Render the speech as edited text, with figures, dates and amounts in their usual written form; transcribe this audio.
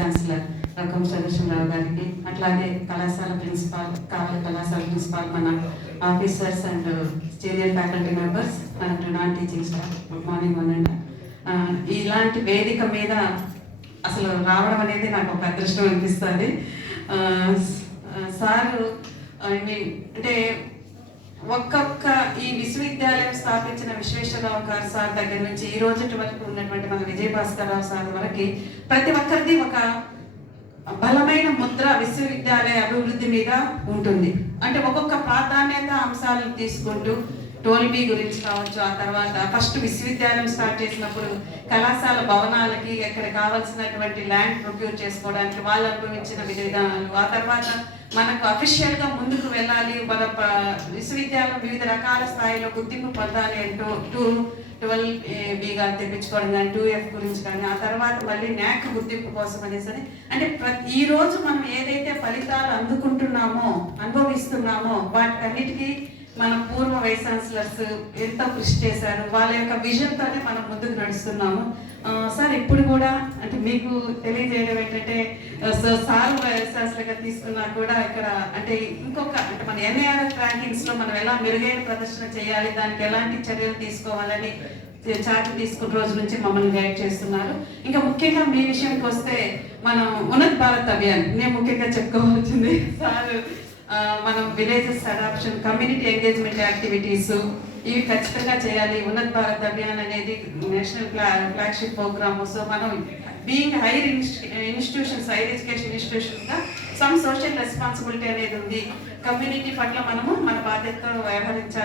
Chancellor రకం చంద్రశేఖరరావు గారికి, అట్లాగే కళాశాల ప్రిన్సిపాల్, కావలి కళాశాల ప్రిన్సిపాల్, మన officers and senior faculty members and non teaching staff, good morning అనండి. ఇలాంటి వేదిక మీద అసలు రావడం అనేది నాకు ఒక అదృష్టం అనిపిస్తుంది. సారు అంటే ఒక్కొక్క ఈ విశ్వవిద్యాలయం స్థాపించిన విశ్వేశ్వరరావు గారు సార్ దగ్గర నుంచి ఈ రోజు వరకు ఉన్నటువంటి మన విజయభాస్కరరావు సార్ వరకు ప్రతి ఒక్కరిది ఒక బలమైన ముద్ర విశ్వవిద్యాలయ అభివృద్ధి మీద ఉంటుంది. అంటే ఒక్కొక్క ప్రాధాన్యత అంశాలను తీసుకుంటూ టోల్బీ గురించి కావచ్చు, ఆ తర్వాత ఫస్ట్ విశ్వవిద్యాలయం స్టార్ట్ చేసినప్పుడు కళాశాల భవనాలకి ఎక్కడ కావాల్సినటువంటి ల్యాండ్ ప్రొక్యూర్ చేసుకోవడానికి వాళ్ళు అనుభవించిన విధానాలు, ఆ తర్వాత మనకు అఫీషియల్గా ముందుకు వెళ్ళాలి, మన విశ్వవిద్యాలయం వివిధ రకాల స్థాయిలో గుర్తింపు పొందాలి అంటూ 212B తెప్పించుకోవడం కానీ, 2F గురించి కానీ, ఆ తర్వాత మళ్ళీ న్యాక్ గుర్తింపు కోసం అనేసి అంటే ఈ రోజు మనం ఏదైతే ఫలితాలు అందుకుంటున్నామో, అనుభవిస్తున్నామో వాటికన్నిటికీ మన పూర్వ వైస్ ఛాన్సలర్స్ ఎంతో కృషి చేశారు. వాళ్ళ యొక్క విజన్తోనే మనం ముందుకు నడుస్తున్నాము. సార్ ఇప్పుడు కూడా అంటే మీకు తెలియజేయడం ఏంటంటే సార్ వైస్ ఛాన్సలర్గా తీసుకున్నా కూడా ఇక్కడ అంటే ఇంకొక అంటే మన NIRF ర్యాంకింగ్స్లో మనం ఎలా మెరుగైన ప్రదర్శన చేయాలి, దానికి ఎలాంటి చర్యలు తీసుకోవాలని చార్జ్ తీసుకున్న రోజు నుంచి మమ్మల్ని గైడ్ చేస్తున్నారు. ఇంకా ముఖ్యంగా మీ విషయానికి వస్తే మనం ఉన్నత్ భారత్ అభియాన్ నేను ముఖ్యంగా చెప్పుకోవాల్సింది. సార్ మనం villages adoption, community engagement activities ఇవి ఖచ్చితంగా చేయాలి. ఉన్నత్ భారత్ అభియాన్ అనేది నేషనల్ ఫ్లాగ్షిప్ ప్రోగ్రామ్. సో మనం being higher institutions, higher education ఇన్స్టిట్యూషన్స్గా సమ్ సోషల్ రెస్పాన్సిబిలిటీ అనేది ఉంది. కమ్యూనిటీ పట్ల మనము మన బాధ్యతతో వ్యవహరించాలని